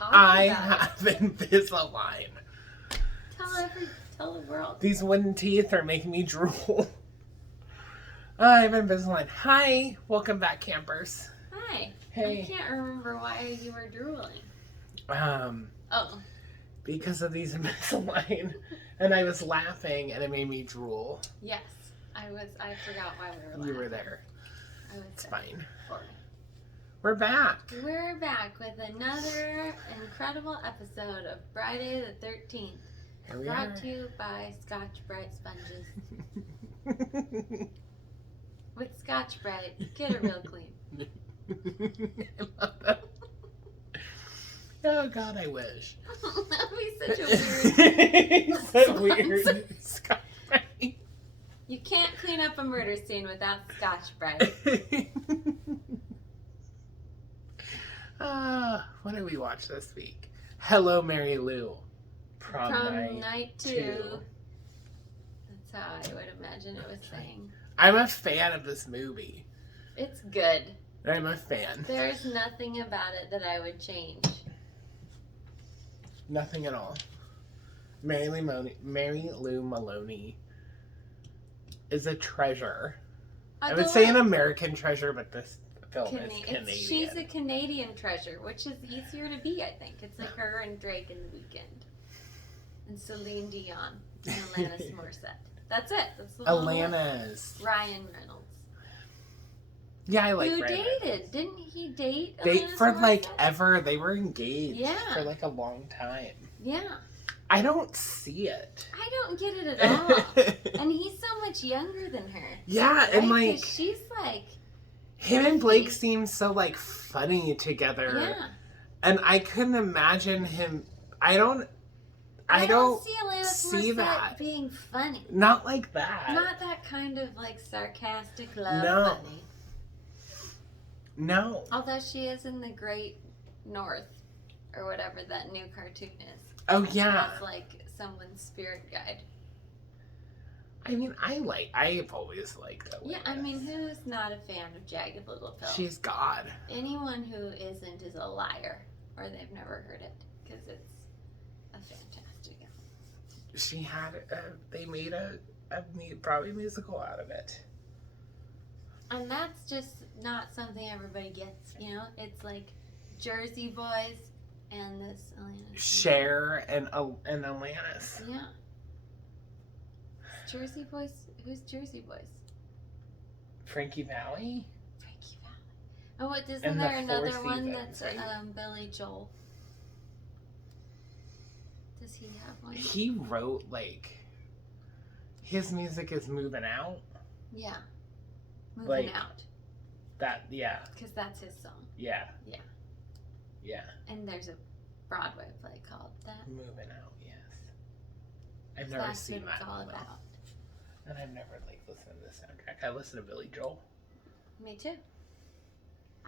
I have Invisalign. Tell the world. These wooden teeth are making me drool. I have Invisalign. Hi, welcome back, campers. Hi. Hey. I can't remember why you were drooling. Oh. Because of these Invisalign, and I was laughing, and it made me drool. Yes, I forgot why we were laughing. You were there. It's fine. We're back. We're back with another incredible episode of Friday the 13th. Brought to you by Scotch Brite Sponges. With Scotch Brite, get it real clean. I love that. Oh God, I wish. That would be such a weird Scotch Brite. You can't clean up a murder scene without Scotch Brite. What did we watch this week? Hello, Mary Lou. Prom night 2. That's how I would imagine it was saying. I'm a fan of this movie. It's good. I'm a fan. There's nothing about it that I would change. Nothing at all. Mary Lou Maloney is a treasure. I would say an American treasure, but this film is Canadian. She's a Canadian treasure, which is easier to be, I think. It's like her and Drake in The Weeknd. And Celine Dion and Alanis Morissette. That's it. That's the Alanis. Ryan Reynolds. Yeah, I like Who Ryan dated? Reynolds. Didn't he date Date Alanis for Morissette? like ever. They were engaged for like a long time. Yeah. I don't see it. I don't get it at all. And he's so much younger than her. Yeah, right? and like she's like him and Blake seem so like funny together. Yeah. And I couldn't imagine him. I don't see Alanis Morissette that being funny. Not like that. Not that kind of like sarcastic love funny. No. Although she is in the Great North or whatever that new cartoon is. Oh yeah. It's like someone's spirit guide. I mean, I've always liked Alanis. Yeah, I mean, who's not a fan of Jagged Little Pill? She's God. Anyone who isn't is a liar, or they've never heard it, because it's a fantastic album. She had, they made a probably musical out of it. And that's just not something everybody gets, you know? It's like Jersey Boys and this Alanis. Cher and Alanis. Yeah. Jersey Boys? Who's Jersey Boys? Frankie Valli? Frankie Valli. Oh, isn't there another one that's Billy Joel? Does he have one? He wrote, like, his music is moving out. Yeah. Moving out. That, yeah. Because that's his song. Yeah. Yeah. Yeah. And there's a Broadway play called that. Moving Out, yes. I've never seen that. That's what it's all about. And I've never, like, listened to the soundtrack. I listen to Billy Joel. Me too.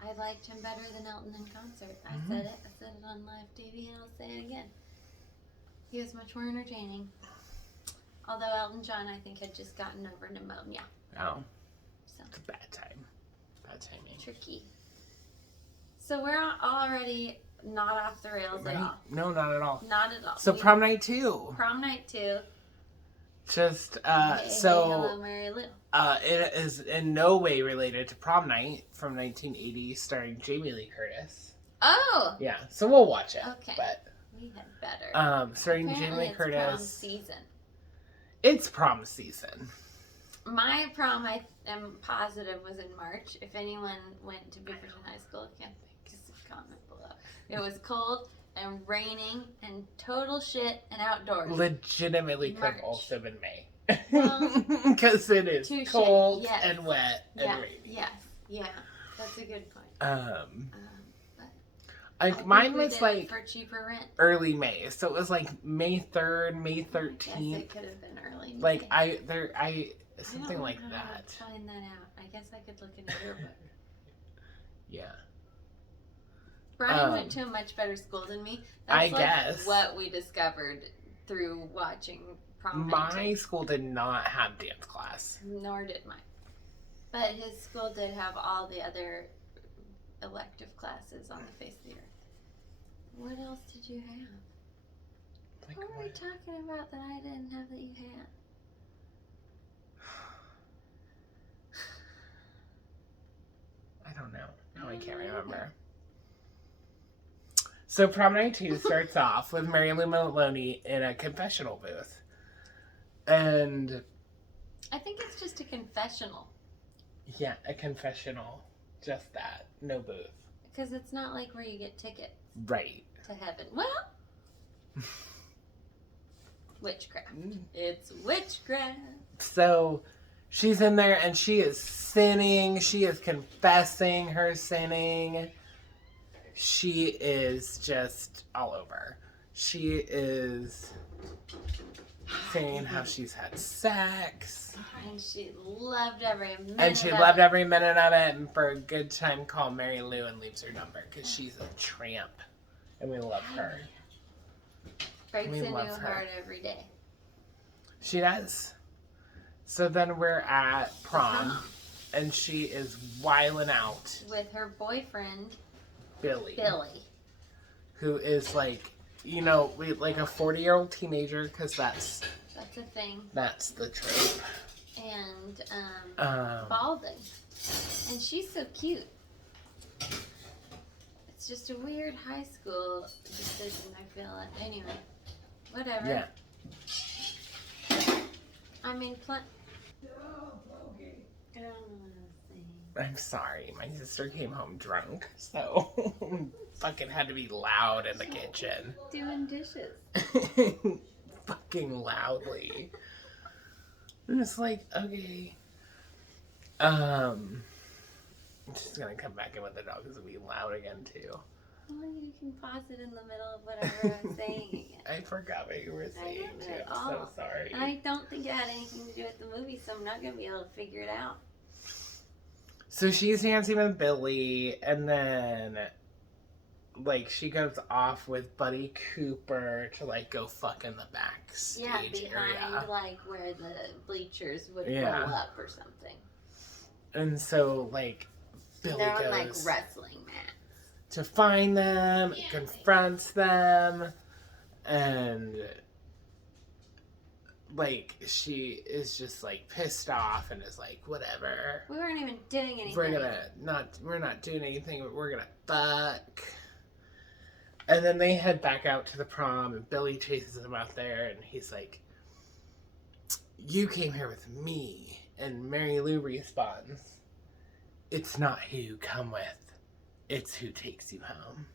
I liked him better than Elton in concert. I said it on live TV, and I'll say it again. He was much more entertaining. Although Elton John, I think, had just gotten over pneumonia. Oh. So. It's a bad time. Bad timing. Tricky. So we're already not off the rails at all. No, not at all. Not at all. So Prom Night 2. Prom Night 2. Just, Hello, Mary Lou. It is in no way related to Prom Night from 1980, starring Jamie Lee Curtis. Oh! Yeah, so we'll watch it. Okay. But, we had better. Starring Jamie Lee Curtis. Prom season. It's prom season. My prom, I am positive, was in March. If anyone went to Beaverton High School, just comment below. It was cold and raining and total shit and outdoors. Legitimately could have also been May. Well, because it is cold and wet and rainy. Yes, yeah, that's a good point. Like mine was like for cheaper rent. Early May, so it was like May 3rd, May 13th. I guess it could have been early May. Like something like that. How to find that out. I guess I could look in a yearbook. Yeah. Brian went to a much better school than me. That's guess what we discovered through watching Prom Night. My school did not have dance class. Nor did mine. But his school did have all the other elective classes on the face of the earth. What else did you have? Like What were we talking about that I didn't have that you had? I don't know. No, I can't remember. So Prom Night 2 starts off with Mary Lou Maloney in a confessional booth. And... I think it's just a confessional. Yeah, a confessional. Just that. No booth. Because it's not like where you get tickets. Right. To heaven. Well... Witchcraft. It's witchcraft. So... She's in there and she is sinning. She is confessing her sinning. She is just all over. She is saying how she's had sex. And she loved every minute of it. And she loved every minute of it. And for a good time, call Mary Lou and leaves her number. Because she's a tramp. And we love her. Breaks a new heart every day. She does. So then we're at prom, and she is wilding out with her boyfriend, Billy, who is like, like a 40-year-old teenager, because that's a thing. That's the trope. And balding, and she's so cute. It's just a weird high school decision. I feel like. Anyway, whatever. Yeah. I mean, I'm sorry, my sister came home drunk, so fucking had to be loud in the kitchen. Doing dishes. Fucking loudly. And it's like, okay. I'm just gonna come back in with the dogs and be loud again too. Well, you can pause it in the middle of whatever I'm saying again. I forgot what you were saying too. I'm so sorry. And I don't think it had anything to do with the movie, so I'm not gonna be able to figure it out. So she's dancing with Billy, and then, like, she goes off with Buddy Cooper to, like, go fuck in the backstage behind, like, where the bleachers would roll up or something. And so, like, Billy They're goes... on, like, wrestling mats. To find them, confronts them, and... like, she is just, like, pissed off and is like, whatever. We weren't even doing anything. We're not doing anything, but we're gonna fuck. And then they head back out to the prom, and Billy chases him out there, and he's like, you came here with me. And Mary Lou responds, it's not who you come with, it's who takes you home.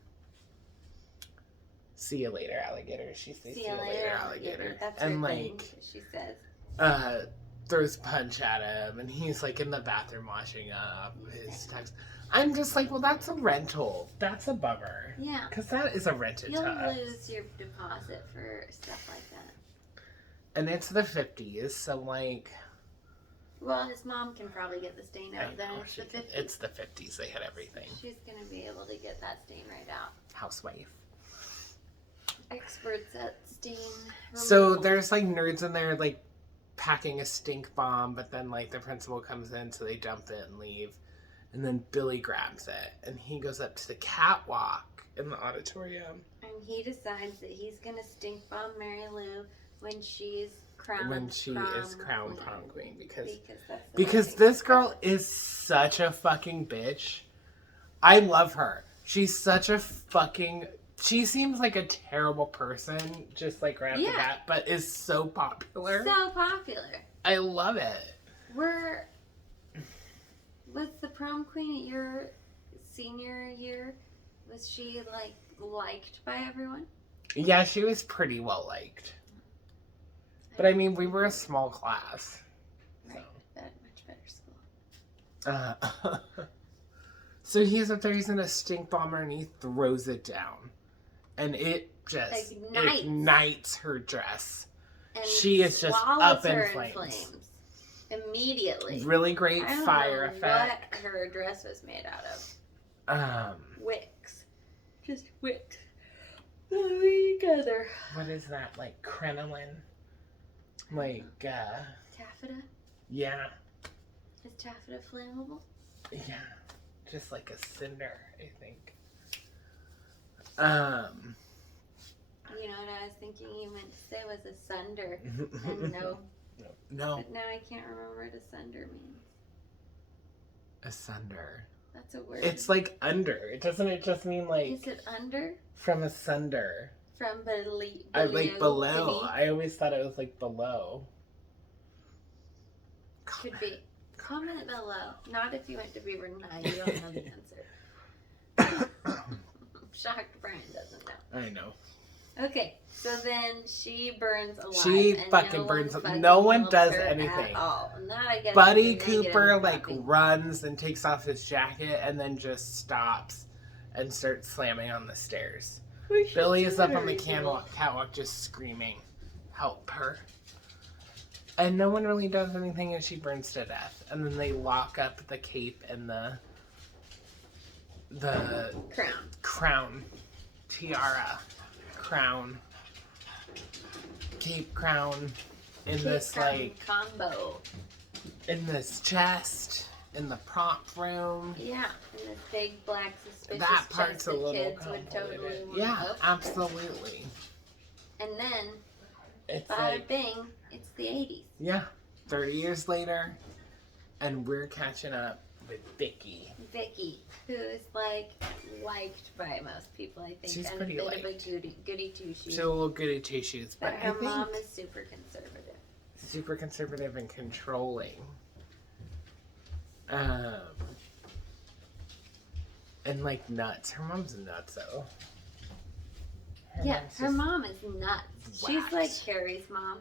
See you later, alligator. She says, see you later, alligator. That's and her like, thing, she says. Throws a punch at him, and he's like in the bathroom washing up his tux. I'm just like, well, that's a rental. That's a bummer. Yeah. Because that is a rented You'll tux. lose your deposit for stuff like that. And it's the 50s, so like... Well, his mom can probably get the stain out. Then it's the 50s. It's the 50s. They had everything. She's going to be able to get that stain right out. Housewife. Experts at stain removal. So there's like nerds in there like packing a stink bomb, but then like the principal comes in, so they dump it and leave. And then Billy grabs it, and he goes up to the catwalk in the auditorium. And he decides that he's going to stink bomb Mary Lou when she's crowned crowned prom queen. That's because this girl is such a fucking bitch. I love her. She's such a fucking... She seems like a terrible person, just like right off the bat, but is so popular. So popular. I love it. Was the prom queen at your senior year, was she like liked by everyone? Yeah, she was pretty well liked. But I mean, we were a small class. Right, much better school. So he's up there, he's in a stink bomber, and he throws it down. And it just ignites her dress. And she is just up in flames. Immediately. Really great fire effect. What her dress was made out of. Wicks. Just wicks. Together. What is that? Like crinoline? Like, taffeta? Yeah. Is taffeta flammable? Yeah. Just like a cinder, I think. thinking you meant to say was asunder. And no. No. But now I can't remember what asunder means. Asunder. That's a word. It's like under. It doesn't it just mean like Is it under? from asunder? From below. Like below. I always thought it was like below. Could be. Comment below. Not if you went to Beaver Nine. You don't know the answer. I'm shocked Brian doesn't know. I know. Okay, so then she burns alive. She and fucking no burns. one No one helps does her anything. At all. And that I guess Buddy is the negative Cooper like copy. runs and takes off his jacket and then just stops and starts slamming on the stairs. Billy is up on the catwalk just screaming, "Help her!" And no one really does anything, and she burns to death. And then they lock up the cape and the crown, tiara, crown, cape crown in Cape this crown like combo. in this chest in the prompt room. Yeah, and this big black suspicious That chest part's a that little kids would totally convoluted. want Yeah, to open. absolutely. And then, It's bada like, bing, it's the 80s. yeah, 30 years later, and we're catching up with Vicky. Vicky, who is like liked by most people, I think. She's and pretty a bit liked. of a goody two shoes. She's a little goody two shoes, But but her I think mom is super conservative. super conservative and controlling. And like nuts. Her mom's nuts though. Yeah, mom's her just mom is nuts. She's whacked. like Carrie's mom.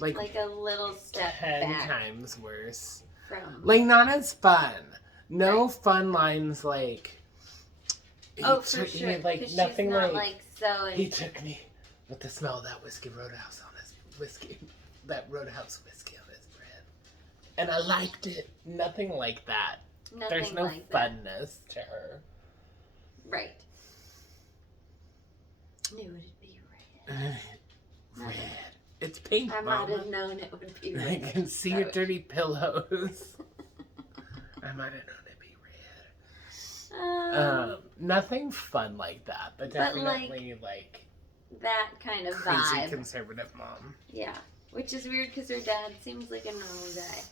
Like a little step 10 back times worse. from. Like not as fun. No fun lines like. Oh, for sure. Like 'Cause nothing she's not, like. so. He took me with the smell of that whiskey Roadhouse on his whiskey, that Roadhouse whiskey on his bread, and I liked it. Nothing like that. Nothing There's no like that. funness to her. Right. Knew it'd be red. Red. It's pink, I might Mama. have known it would be I red. can see your dirty pillows. I might have known it'd be red. Nothing fun like that, but definitely like that kind of crazy vibe. conservative mom. Yeah. Which is weird because her dad seems like a normal guy.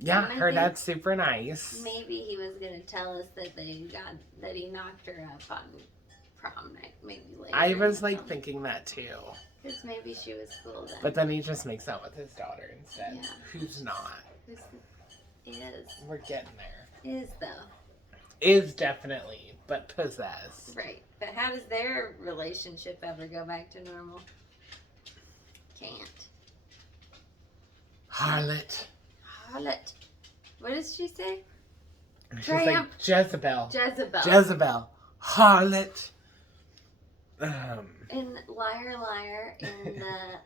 Yeah, And I her think dad's super nice. Maybe he was gonna tell us that that he knocked her up on prom night, maybe later. I was like thinking that too. Because maybe she was cool then. But then he just makes out with his daughter instead. Yeah. Who's not. Is We're getting there. though. Is definitely, but possessed. Right. But how does their relationship ever go back to normal? Can't. Harlot. Harlot. What does she say? She's Triumph. like Jezebel. Jezebel. Jezebel. Harlot. In Liar Liar in the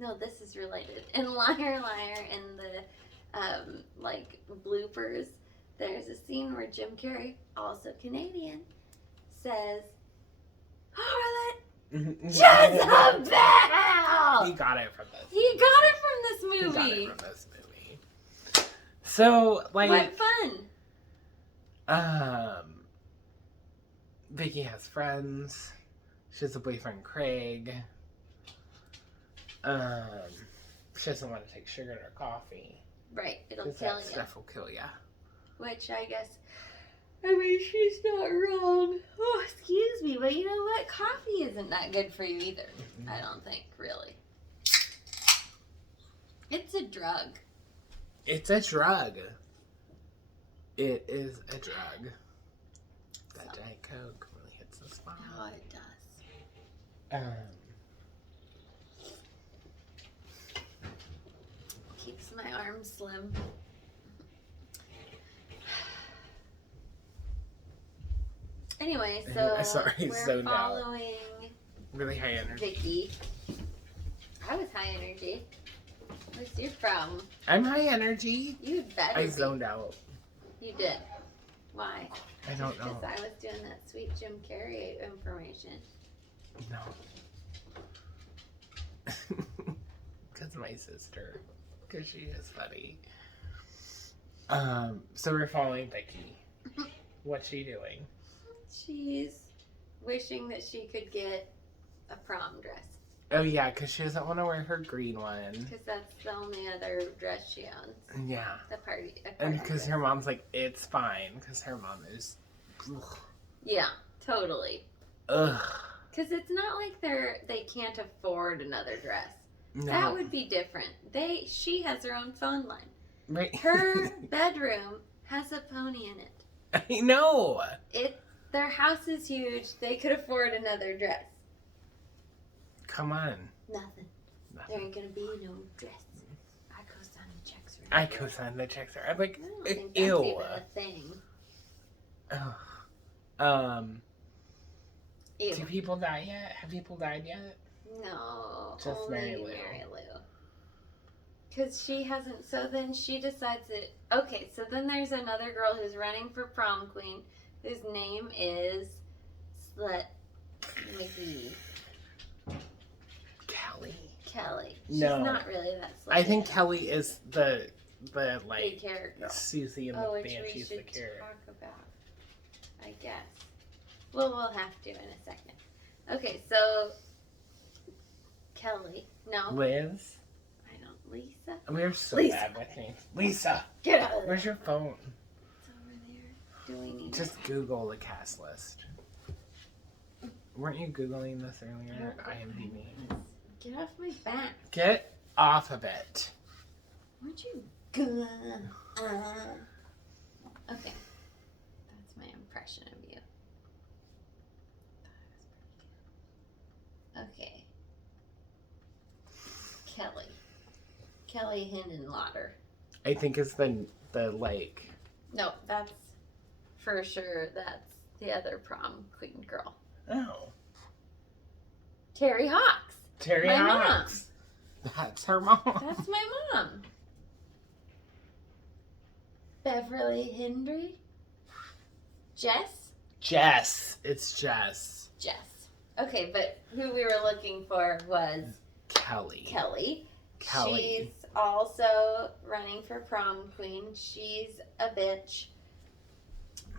no, this is related. In Liar Liar in the like bloopers, there's a scene where Jim Carrey, also Canadian, says Harlot Jezebel. He got it from this. He got it from this He movie. got it from this movie. So, like, What fun. Vicky has friends. She has a boyfriend, Craig. She doesn't want to take sugar in her coffee. Right, it'll Because kill that you. stuff will kill ya. Which I guess, I mean, she's not wrong. Oh, excuse me, but you know what? Coffee isn't that good for you either. Mm-hmm. I don't think, really. It's a drug. It's a drug. It is a drug. That Diet Coke really hits the spot. Oh, it does. Keeps my arms slim. Anyway, so Sorry, we're zoned out. following Really high energy. Vicky. I was high energy. What's your problem? I'm high energy. You better I be. zoned out. You did. Why? I don't know. Because I was doing that sweet Jim Carrey information. No. Because my sister. Because she is funny. So we're following Vicky. What's she doing? She's wishing that she could get a prom dress. Oh, yeah, because she doesn't want to wear her green one. Because that's the only other dress she owns. Yeah. The party. And because her mom's like, it's fine. Because her mom is... Ugh. Yeah, totally. Ugh. Because it's not like they can't afford another dress. No. That would be different. She has her own phone line. Right. Her bedroom has a pony in it. I know. Their house is huge. They could afford another dress. Come on. Nothing. There ain't gonna be no dress. I co-sign the checks. I co-sign the checks. I'm like, I don't think that's ew. even a thing. Ugh. Ew. Do people die yet? Have people died yet? No. Just only Mary Lou. Mary Lou. Because she hasn't. So then she decides that. Okay, so then there's another girl who's running for prom queen, whose name is Slut McGee. Kelly. She's not really that slutty. I think Kelly is the like big hair girl. Susie and the which we Banshee's the should carrot. talk about, I guess. Well, we'll have to in a second. Okay, so Kelly. No. Liz. I don't. Lisa. We're so Lisa. bad with names. Lisa. Get out of there. Where's your phone? It's over there. Doing it. Just Google the cast list. Weren't you Googling this earlier? IMDb. Get off my back. Get off of it. Weren't you good? Okay. That's my impression of you. Okay. Kelly Hinnenlotter. I think it's the like. No, that's for sure. That's the other prom queen girl. Oh. Terry Hawks. Terry My Hawks. That's her mom. That's my mom. Beverly Hindley. Jess. It's Jess. Okay, but who we were looking for was Kelly. She's also running for prom queen. She's a bitch,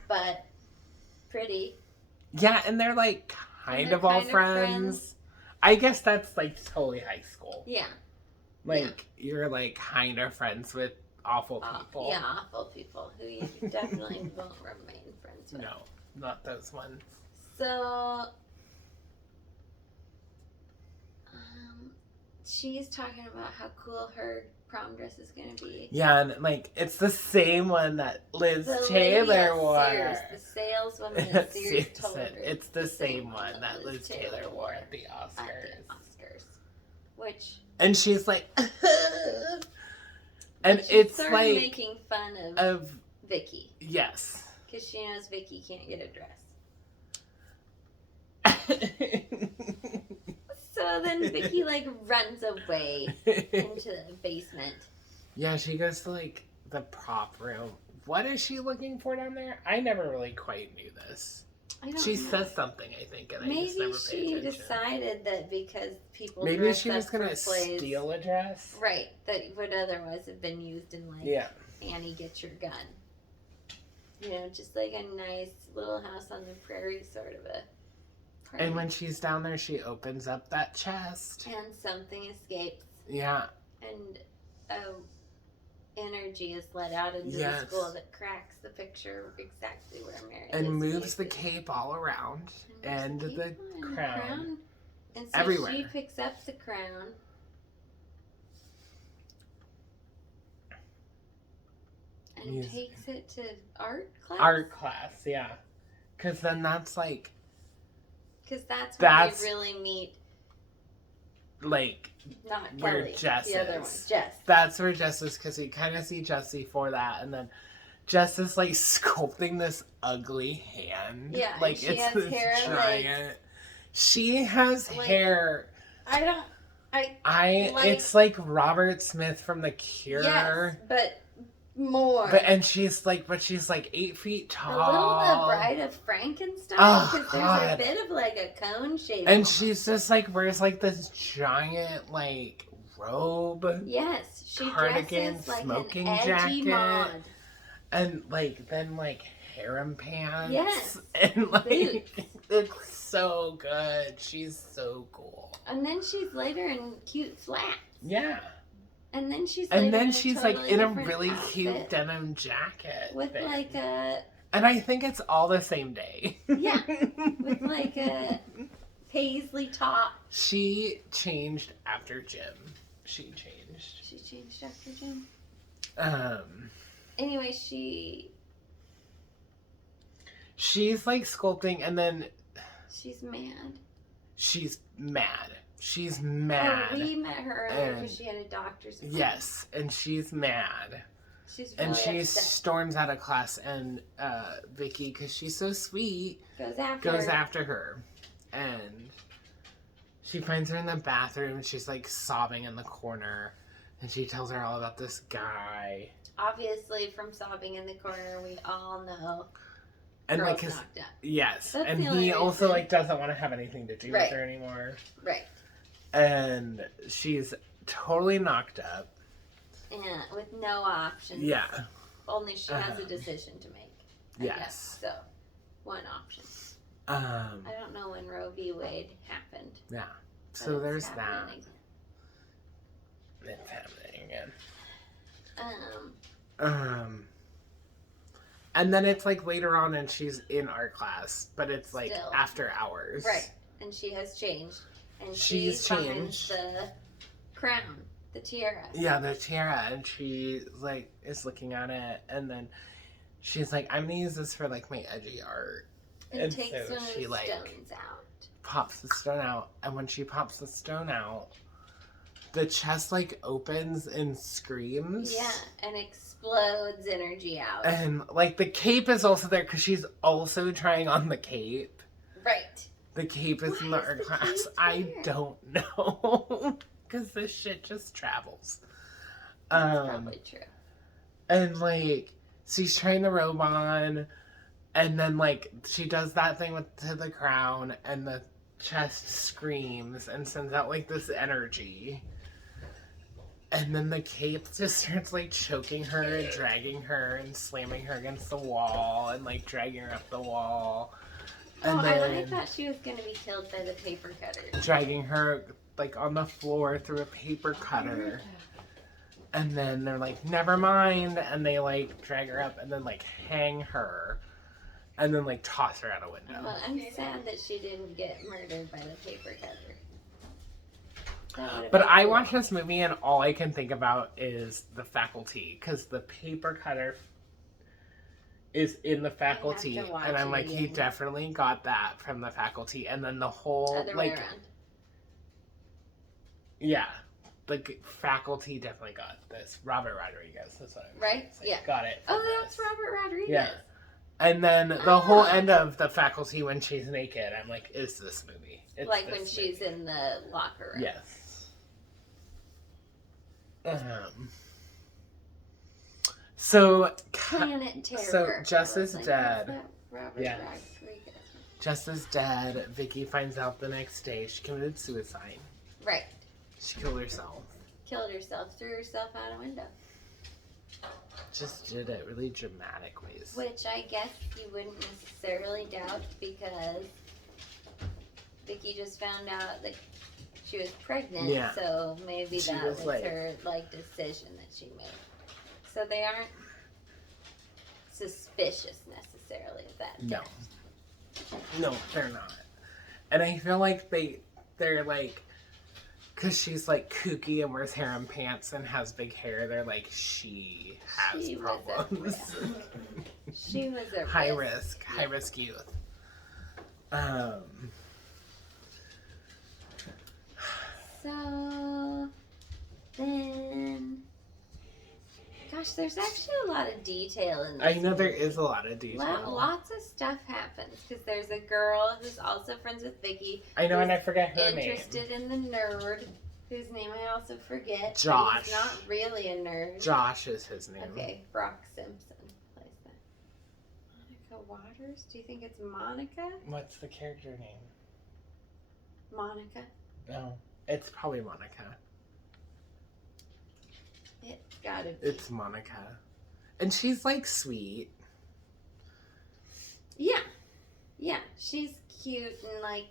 but pretty. Yeah, and they're like kind of all friends. I guess that's like totally high school. Yeah. Like you're like kind of friends with awful people. Yeah, awful people who you definitely won't remain friends with. No, not those ones. So, she's talking about how cool her prom dress is going to be. Yeah, and like it's the same one that Liz The Taylor lady at wore. Sears, the saleswoman at Sears told her it's the same one that Liz Taylor wore at the Oscars. Which. And she's like, and she it's started like making fun of Vicky. Yes. Because she knows Vicky can't get a dress. So then Vicky like runs away into the basement. Yeah, she goes to like the prop room. What is she looking for down there? I never really quite knew this. She says something, I think, and I just never paid attention. She decided that because people maybe she was gonna steal a dress, right? That would otherwise have been used in like Annie, get your gun. You know, just like a nice little house on the prairie sort of a. Party. And when she's down there, she opens up that chest, and something escapes. Yeah. And energy is let out into the school that cracks the picture of exactly where Mary and moves the cape all around and the crown. And so everywhere. She picks up the crown. And takes it to art class? Art class, yeah. Because then that's like... Because that's where we really meet... Like... Not where Kelly, Jess the is. other one, Jess. That's where Jess is, because we kind of see Jessie for that, and then Jess is like sculpting this ugly hand. Yeah, like she it's has this hair giant. She has hair. It's like Robert Smith from The Cure. Yes, but more. She's like 8 feet tall. A little The Bride of Frankenstein, because there's a bit of like a cone shape. And she's just like wears like this giant like robe. Yes, she cardigan, dresses like smoking an edgy jacket, mod. and like then like harem pants. Yes. And like, Boots. it's so good. She's so cool. And then she's later in cute flats. Yeah. And then she's And later then in she's totally like in a different really outfit cute denim jacket. with thing. like a And I think it's all the same day. Yeah. With like a paisley top. She changed after gym. She changed. She changed after gym. Anyway, she's like sculpting, and then she's mad. She's mad. She's mad. Oh, we met her earlier because she had a doctor's appointment. Yes, and she's mad. She's really and she upset. storms out of class, and Vicky, because she's so sweet, goes after her. And she finds her in the bathroom. She's like sobbing in the corner, and she tells her all about this guy. Obviously, from sobbing in the corner, we all know. And girl's like knocked up. Yes, That's and the only he also reason. like doesn't want to have anything to do Right. with her anymore. Right. And she's totally knocked up. And with no options. Yeah. Only she has a decision to make. I Yes. guess. So, one option. I I don't know when Roe v. Wade happened. Yeah. but So it's there's that. happening It's happening again. again. And then it's like later on, and she's in art class, but it's like Still. after hours. Right. And she has changed. And She's she finds changed. the crown, the tiara. Yeah, the tiara, and she like is looking at it, and then she's like, "I'm gonna use this for like my edgy art." And takes so one of she the like stones out. pops the stone out, and when she pops the stone out, the chest like opens and screams. Yeah, and explodes energy out. And like the cape is also there because she's also trying on the cape. Right. The cape is in the Why is art the class. cape I there? don't know. Because this shit just travels. That's probably true. And like she's trying the robe on, and then like she does that thing to the crown, and the chest screams and sends out like this energy. And then the cape just starts like choking her and dragging her and slamming her against the wall and like dragging her up the wall. And I thought she was going to be killed by the paper cutter. dragging her like on the floor through a paper cutter. And then they're like, never mind. And they like drag her up and then like hang her. And then like toss her out a window. Well, I'm sad that she didn't get murdered by the paper cutter. That would've But been I cool. watch this movie and all I can think about is the faculty. Because the paper cutter is in the faculty. to watch And I'm it like, he again. definitely got that from the faculty. And then the whole Other way like, around. yeah. The faculty definitely got this. Robert Rodriguez. That's what I'm Right? saying. Yeah. Got it. Oh, from that's this. Robert Rodriguez. Yeah. And then the whole Ah. end of the faculty when she's naked, I'm like, is this movie? It's Like this when she's movie. in the locker room. Yes. So, Planet Terror. So, Jess I was is like, dead. what's that Robert Yes. Rodriguez. Jess is dead. Vicky finds out the next day she committed suicide. Right. She killed herself. Killed herself, threw herself out a window. Just did it really dramatic ways. Which I guess you wouldn't necessarily doubt because Vicky just found out that she was pregnant. Yeah. So maybe She that was was like- her decision that she made. So they aren't suspicious necessarily of that. No. No, they're not. And I feel like they're like, because she's like kooky and wears harem pants and has big hair, they're like, she has She was at problems. risk. She was a high risk. risk youth. So then, gosh, there's actually a lot of detail in this. I know there movie. is a lot of detail. Lots of stuff happens because there's a girl who's also friends with Vicky. I know, and I who's forget her name. interested in the nerd, whose name I also forget. but Josh. He's not really a nerd. Josh is his name. Okay, Brock Simpson plays that. Monica Waters? Do you think it's Monica? What's the character name? Monica. No, it's probably Monica. It's gotta be. It's Monica. And she's like sweet. Yeah. Yeah. She's cute and, like,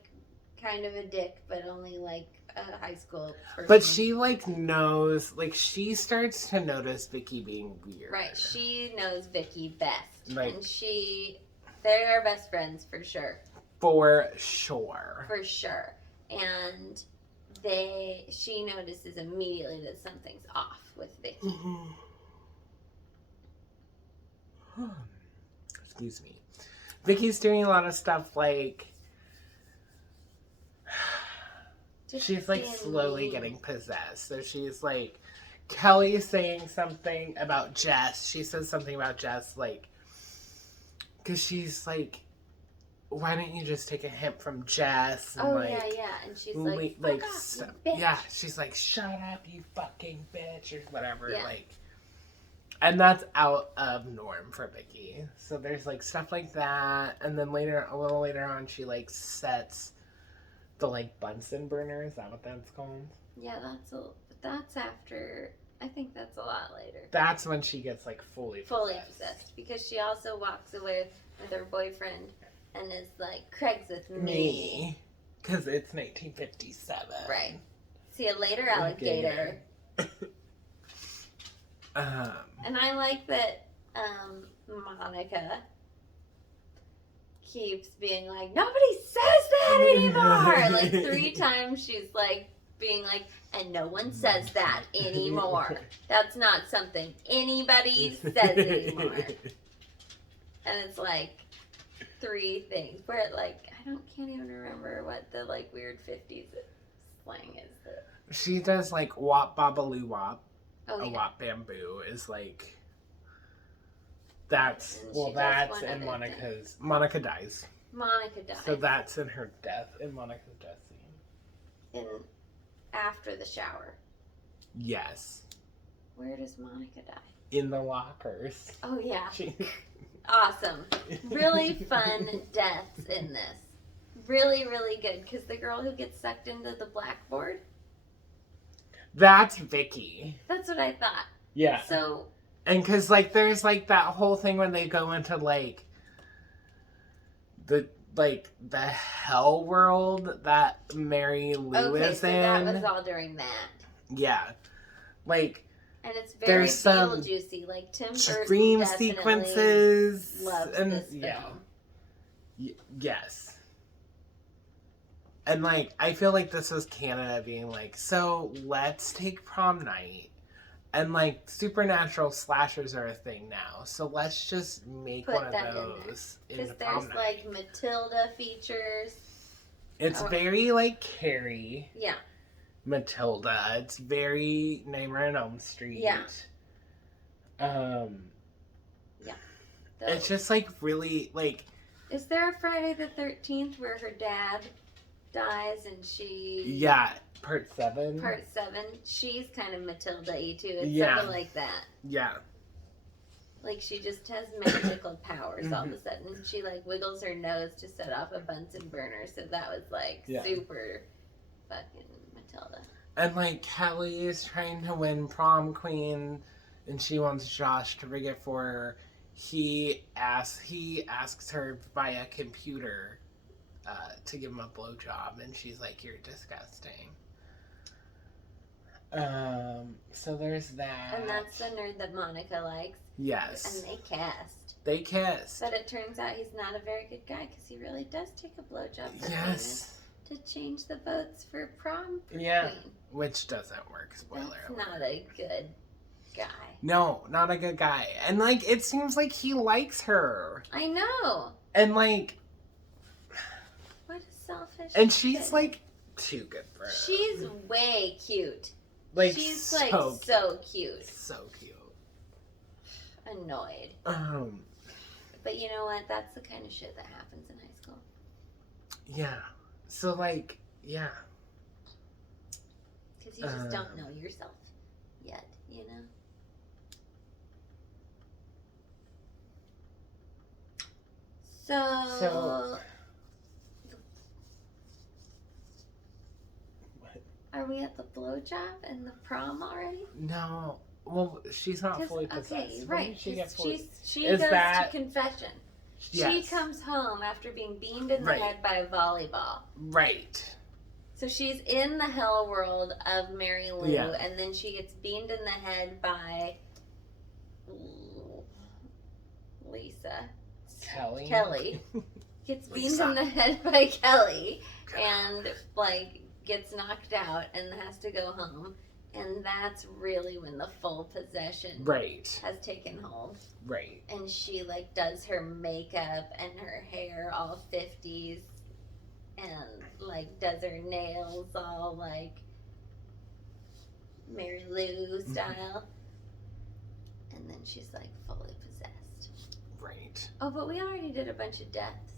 kind of a dick, but only, like, a high school person. But she, like, knows, like, she starts to notice Vicky being weird. Right. She knows Vicky best. Like, and they are best friends for sure. For sure. For sure. And she notices immediately that something's off with Vicky. Excuse me. Vicky's doing a lot of stuff like she's like slowly getting possessed. So she's like Kelly's saying something about Jess. She says something about Jess, like, because she's like, why don't you just take a hint from Jess? And yeah. And she's like, like, off, bitch. Yeah, she's like, shut up, you fucking bitch, or whatever. Yeah. Like, and that's out of norm for Vicky. So there's like stuff like that, and then a little later on, she like sets the like Bunsen burner. Is that what that's called? Yeah, that's after. I think that's a lot later. That's when she gets like fully possessed because she also walks away with her boyfriend and is like, Craig's with me. Because it's 1957. Right. See you later, alligator. And I like that Monica keeps being like, nobody says that anymore. Like 3 times she's like being like, and no one says that anymore. That's not something anybody says anymore. And it's like 3 things where like can't even remember what the like weird 50s slang is. She does like wop babaloo wop. Oh, yeah. A wop bamboo is like that's in Monica's. Monica dies. Monica dies. So that's in her death, in Monica's death scene. After the shower. Yes. Where does Monica die? In the lockers. Oh yeah. Awesome. Really fun deaths in this. Really, really good. Because the girl who gets sucked into the blackboard. That's Vicky. That's what I thought. Yeah. So. And because, like, there's, like, that whole thing when they go into, like, the hell world that Mary Lou is in. That was all during that. Yeah. Like, and it's very there's some Beetlejuicy. Like, Tim Burton dream sequences. Loves and this film. Yes. And, like, I feel like this was Canada being like, so let's take prom night. And, like, supernatural slashers are a thing now. So let's just make one of those. Because there's, like, Matilda features. It's very, like, Carrie. Yeah. Matilda. It's very Nightmare on Elm Street. Yeah. Yeah. Those. It's just, like, really, like... Is there a Friday the 13th where her dad dies and she... Yeah. Part 7. Part 7. She's kind of Matilda-y too. It's yeah. sort of like that. Yeah. Like she just has magical powers all of a sudden. She like wiggles her nose to set off a Bunsen burner. So that was like super fucking Matilda. And like Kelly is trying to win prom queen and she wants Josh to rig it for her. He asks her via computer to give him a blowjob and she's like, you're disgusting. So there's that. And that's the nerd that Monica likes. Yes. And they kissed. But it turns out he's not a very good guy because he really does take a blowjob for yes. to change the votes for prom queen. Which doesn't work, spoiler alert. Not a good guy. No, not a good guy. And like, it seems like he likes her. I know. And like... What a selfish And she's like too good for her. She's way cute. Like, she's so like so cute. So cute. Annoyed. But you know what? That's the kind of shit that happens in high school. Yeah. So like, yeah. Because you just don't know yourself yet, you know? So are we at the blowjob and the prom already? No. Well, she's not fully possessed. Okay, right. She get fully... She goes that... to confession. She Yes. comes home after being beamed in the Right. head by a volleyball. Right. So she's in the hell world of Mary Lou, Yeah. and then she gets beamed in the head by Lisa. Kelly. Gets beamed Lisa. in the head by Kelly and like gets knocked out and has to go home. And that's really when the full possession Right. has taken hold. Right. And she like does her makeup and her hair all 50s and like does her nails all like Mary Lou style. And then she's like fully possessed. Right. Oh, but we already did a bunch of deaths.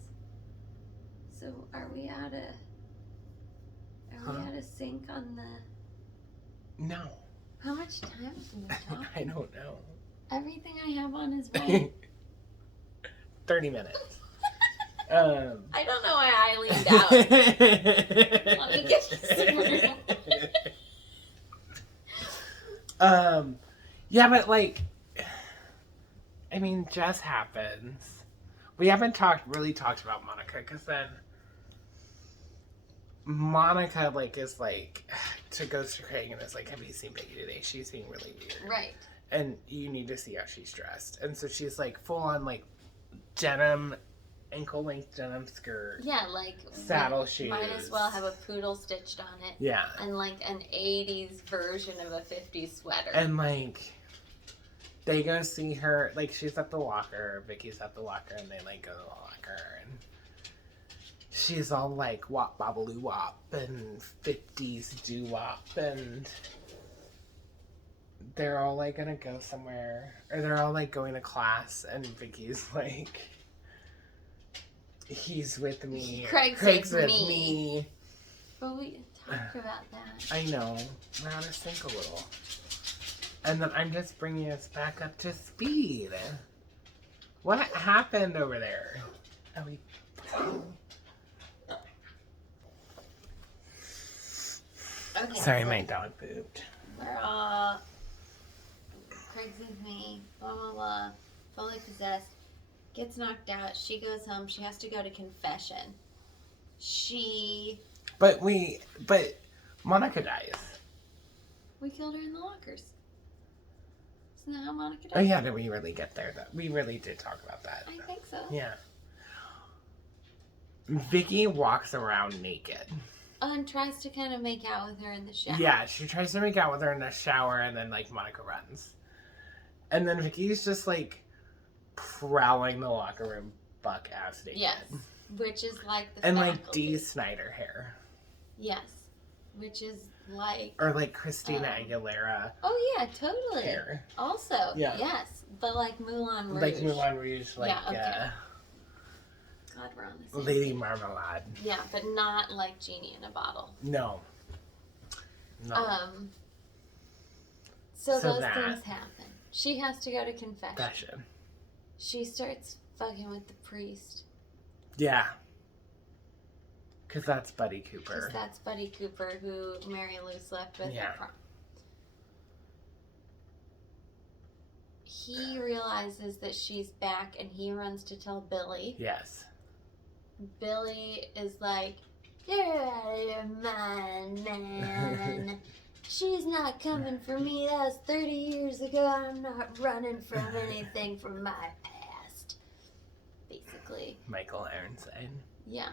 So are we out of sync on the... No. How much time have we been talking? I don't know. Everything I have on is right. 30 minutes. I don't know why I leaned out. Let me get this room. Yeah, but like, I mean, Jess happens. We haven't really talked about Monica, because then Monica is like goes to Craig and is like, have you seen Peggy today? She's being really weird. Right. And you need to see how she's dressed. And so she's like full on like denim, ankle length denim skirt. Yeah, like saddle shoes. Might as well have a poodle stitched on it. Yeah. And like an 80s version of a 50s sweater. And like they go see her, like she's at the locker, Vicky's at the locker, and they like go to the locker, and she's all like wop bobbly wop and 50s doo wop, and they're all like gonna go somewhere, or they're all like going to class, and Vicky's like, he's with me. Craig's with me. But we talked about that. I know. We're out of sync a little. And then I'm just bringing us back up to speed. What happened over there? Oh, Okay. Sorry, my dog pooped. We're all... Craig's with me. Blah, blah, blah. Fully possessed. Gets knocked out. She goes home. She has to go to confession. But Monica dies. We killed her in the lockers. Isn't that how Monica died? Oh yeah, did we really get there though? We really did talk about that. I think so. Yeah. Vicky walks around naked. And tries to kind of make out with her in the shower. Yeah, she tries to make out with her in the shower, and then like Monica runs. And then Vicky's just like prowling the locker room buck ass naked. Yes. Which is like the and faculty. like Dee Snider hair. Yes. Which is like... Or like Christina Aguilera Oh yeah, totally. hair. Also, Yeah. yes. But like Moulin Rouge. Like Moulin Rouge, like Yeah, okay. God, we're on the same Lady page. Marmalade. Yeah, but not like Genie in a bottle. No. So those that- things happen. She has to go to confession. Fashion. She starts fucking with the priest. Yeah. Because that's Buddy Because Cooper. that's Buddy Cooper, who Mary Lou slept with Yeah. at prom. He realizes that she's back and he runs to tell Billy. Yes. Billy is like, "You're out of your mind, man. She's not coming for me. That was 30 years ago. I'm not running from anything from my past." Basically. Michael Ironside. Yeah.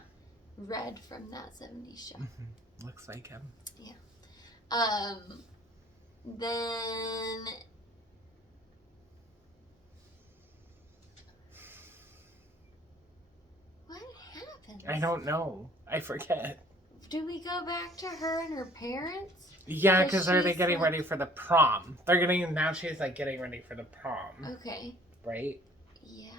Red from that 70s show. Mm-hmm. Looks like him. Then what happens? I don't know. I forget. Do we go back to her and her parents? Yeah, Because because are they she's getting like- ready for the prom? They're getting, now she's like getting ready for the prom, Okay. right? Yeah.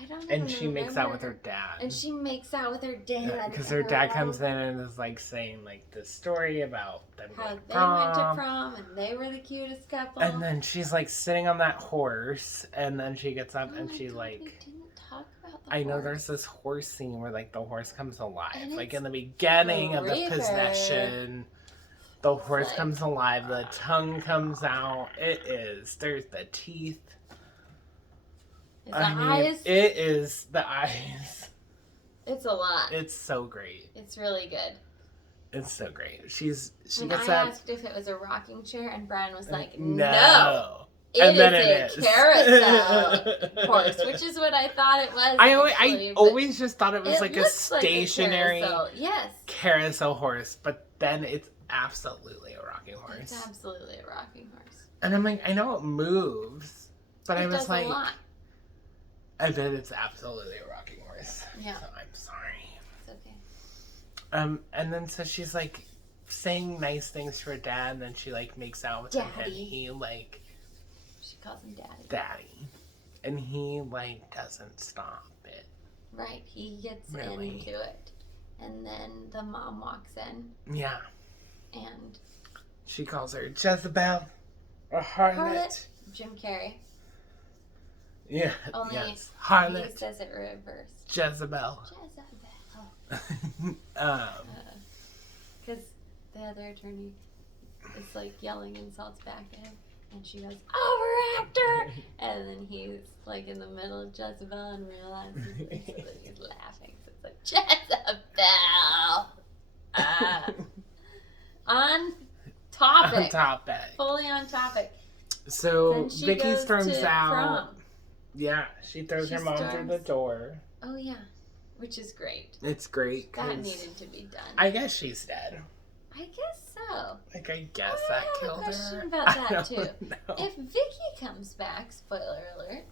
I don't And even she makes out with her remember. dad. And she makes out with her dad. Because her dad comes in and is like saying like this story about them How going they to prom. went to prom and they were the cutest couple. And then she's like sitting on that horse, and then she gets up Oh and my she God, like, we didn't talk about the I know horse. there's this horse scene where like the horse comes alive. And Like it's in the beginning of the creepy. possession, the horse like- comes alive, the tongue comes out. It is. There's the teeth. eyes. It is the eyes. It's a lot. It's so great. It's really good. It's so great. She gets I that. asked if it was a rocking chair, and Brian was like, No. "No, And then it it is is. a carousel horse," which is what I thought it was. I always just thought it was like a looks stationary like a carousel. Yes, carousel horse, but then it's absolutely a rocking horse. it's absolutely a rocking horse. And I'm like, I know it moves, but I was does like, a lot. I bet it's absolutely a rocking horse. Yeah. So I'm sorry. It's okay. And then so she's like saying nice things to her dad, and then she like makes out with him, and he like. She calls him Daddy. Daddy. And he like doesn't stop it. Right. He gets Really? into it, and then the mom walks in. Yeah. And she calls her Jezebel or Harlot. Jim Carrey. Yeah. Only yes. Harlot. he says it reversed. Jezebel. Because the other attorney is like yelling insults back at him, and she goes, "Overactor!" And then he's like in the middle of Jezebel and realizes it, so that he's laughing. So it's like, Jezebel! On topic. On topic. Fully on topic. So Vicky goes storms to out. Prom. Yeah, she throws her mom through the door. Oh yeah, which is great. It's great. That needed to be done. I guess she's dead. I guess so. Like, I guess that killed her. I have a question about that too. Know. If Vicky comes back, spoiler alert,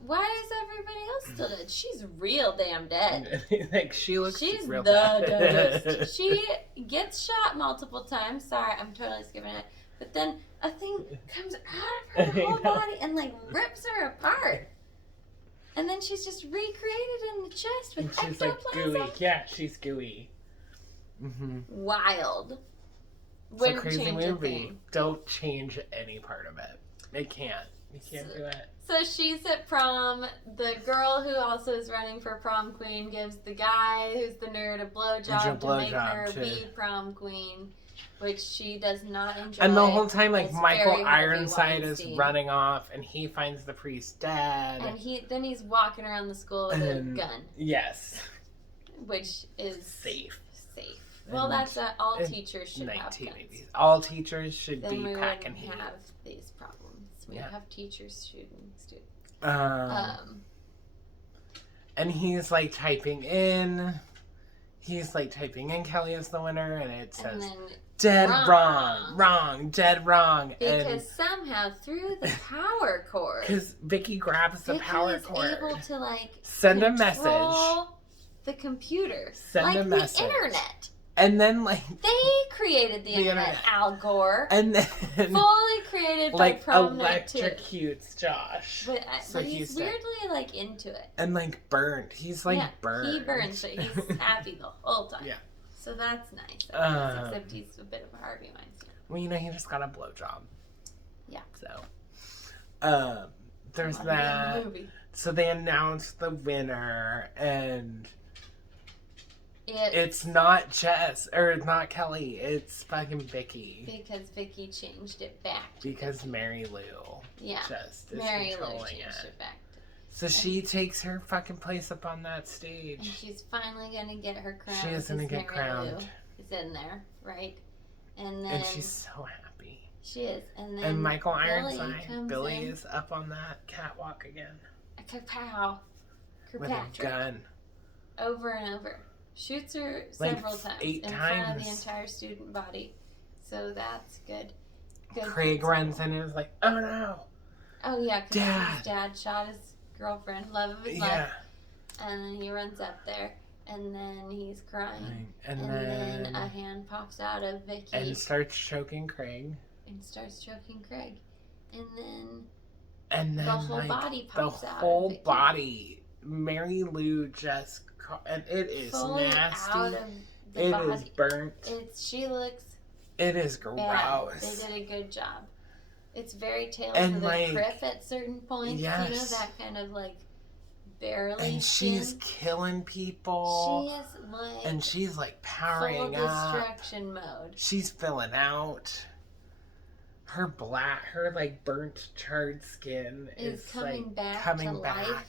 why is everybody else still dead? She's real damn dead. Like, she's real the dead. deadest. She gets shot multiple times. Sorry, I'm totally skipping it. But then a thing comes out of her whole body and like rips her apart. And then she's just recreated in the chest with and she's like ectoplasm. gooey. Yeah, she's gooey. Mm-hmm. Wild. It's a crazy movie. Don't change any part of it. It can't. You can't do it. So she's at prom. The girl who also is running for prom queen gives the guy who's the nerd a blowjob to make her be prom queen, which she does not enjoy. And the whole time, like, It's Michael very Ironside is Weinstein. running off, and he finds the priest dead. And he's walking around the school with a gun. Yes. Which is safe. Well, that's all teachers should have guns. All teachers should then be we packing wouldn't heat. have these problems. We have teachers shooting students. And he's like typing in. Kelly is the winner, and it says dead wrong, dead wrong. Because somehow through the power cord, because Vicky grabs the power cord, able to like send a message. The computer, send a message. The internet. And then, like... They created the internet, Al Gore. And then... Fully created by like, PromNet too. electrocutes Josh. But he's weirdly, like, into it. And, like, burned. He's, like, burned. He burns, but he's happy the whole time. Yeah. So that's nice. Except he's a bit of a Harvey Weinstein. Well, you know, he just got a blowjob. Yeah. So... there's that. So they announced the winner, and... It's not Jess, or not Kelly, it's fucking Vicky. Because Vicky changed it back. Because Mary Lou just is controlling it. Back. So she takes her fucking place up on that stage. And she's finally going to get her crown. She is going to get crowned. Is in there, right? And she's so happy. She is. And Michael Ironside, Billy is up on that catwalk again. Kapow. With a gun. Over and over. Shoots her several times 8 in front of the entire student body. So that's good. Craig runs in and is like, oh no. Oh yeah, because his dad shot his girlfriend, love of his life. And then he runs up there, and then he's crying. And then a hand pops out of Vicky. And starts choking Craig. And then the whole body pops out. The whole body. Mary Lou just... And it is fully nasty. Out of the it body. Is burnt. She looks... It is gross. Bad. They did a good job. It's very Tales and of the Crypt at certain points. Yes. You know, that kind of like barely. And she's killing people. She is like. And she's like powering full up. destruction mode. She's filling out. her like burnt charred skin is coming like back coming to back. life.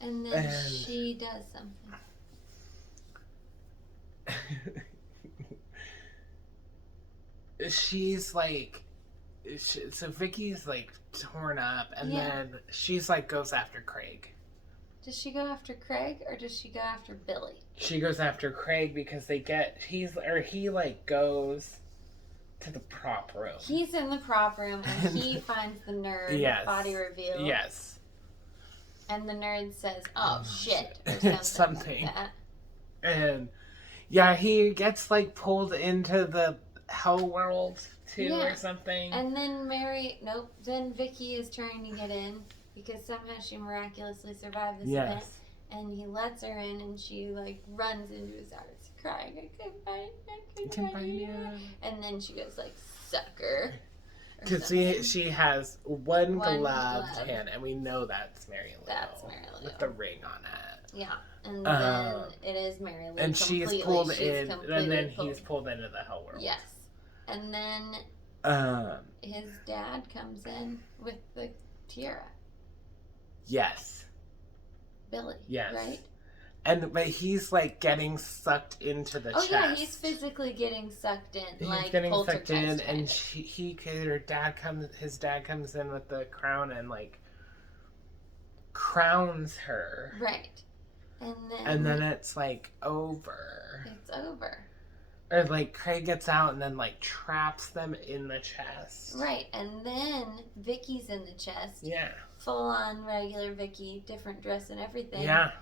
And then she does something. She's like, so Vicky's like torn up, and then she's like goes after Craig. Does she go after Craig or does she go after Billy? She goes after Craig because he like goes to the prop room. He's in the prop room and he finds the nerd body reveal. Yes. And the nerd says, "Oh shit," or something. Like that. And he gets like pulled into the hell world too, or something. And then then Vicky is trying to get in because somehow she miraculously survived this event. And he lets her in, and she like runs into his arms, crying, I couldn't find you. And then she goes like, "Sucker." Because she has one gloved hand, and we know that's Mary Lou. That's Mary Lou. With the ring on it. Yeah. And then it is Mary Lou. And she's pulled in, and then he's pulled into the hell world. Yes. And then his dad comes in with the tiara. Yes. Billy. Yes. Right? But he's like getting sucked into the chest. Oh yeah, he's physically getting sucked in. He's getting sucked in, and his dad comes in with the crown and like crowns her. Right. And then it's like over. It's over. Or like Craig gets out and then like traps them in the chest. Right, and then Vicky's in the chest. Yeah. Full on regular Vicky, different dress and everything. Yeah.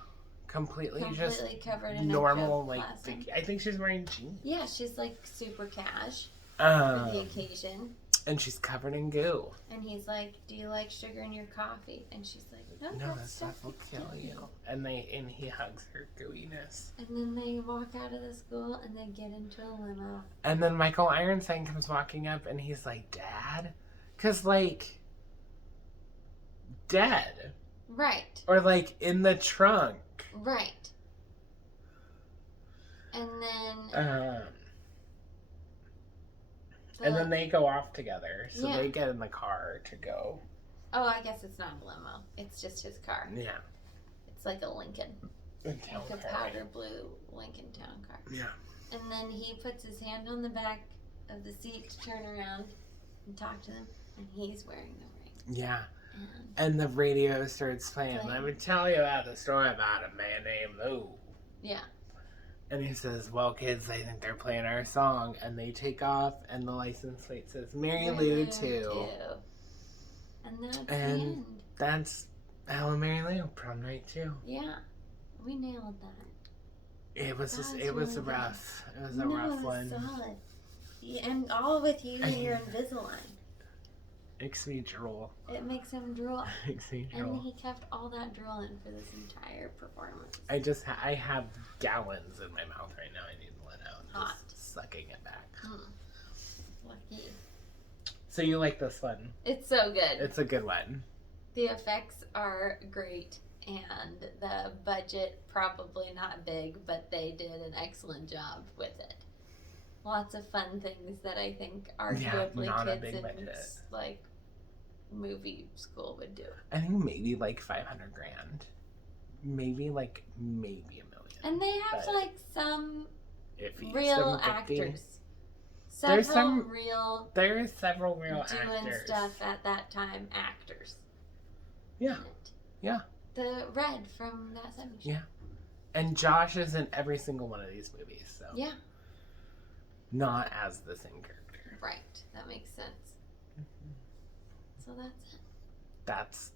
Completely just covered in normal, like Vicky. I think she's wearing jeans. Yeah, she's like super cash for the occasion. And she's covered in goo. And he's like, "Do you like sugar in your coffee?" And she's like, "No, that stuff will kill you." And he hugs her gooiness. And then they walk out of the school and they get into a limo. And then Michael Ironside comes walking up and he's like, "Dad?" 'Cause like dead. Right. Or like in the trunk. Right. And then and then they go off together. So they get in the car to go. Oh, I guess it's not a limo. It's just his car. Yeah. It's like a Lincoln. Like a powder blue Lincoln town car. Yeah. And then he puts his hand on the back of the seat to turn around and talk to them. And he's wearing the ring. Yeah. And the radio starts playing. Let me tell you about the story about a man named Lou. Yeah. And he says, "Well, kids, I think they're playing our song." And they take off, and the license plate says, Mary Lou 2. And that's the end. That's Al and Mary Lou, Prom Night 2. Yeah. We nailed that. It was a rough one. Solid. Yeah, and all with you and your Invisalign. Makes me drool. It makes him drool. Makes me drool. And he kept all that drool in for this entire performance. I have gallons in my mouth right now. I need to let out. Hot. Just sucking it back. Lucky. So you like this one? It's so good. It's a good one. The effects are great, and the budget probably not big, but they did an excellent job with it. Lots of fun things that I think arguably kids in like movie school would do. I think maybe like $500,000, maybe $1 million. And they have like some real actors. There are several real actors doing stuff at that time. Actors. Yeah. Yeah. The Red from That 70s Show. Yeah. And Josh is in every single one of these movies. So. Yeah. Not as the same character. Right. That makes sense. So that's it.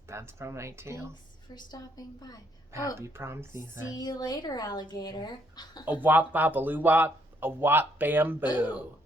That's Prom Night 2. Thanks for stopping by. Happy prom season. See you later, alligator. A wop bop a loo wop, a wop bamboo. Ooh.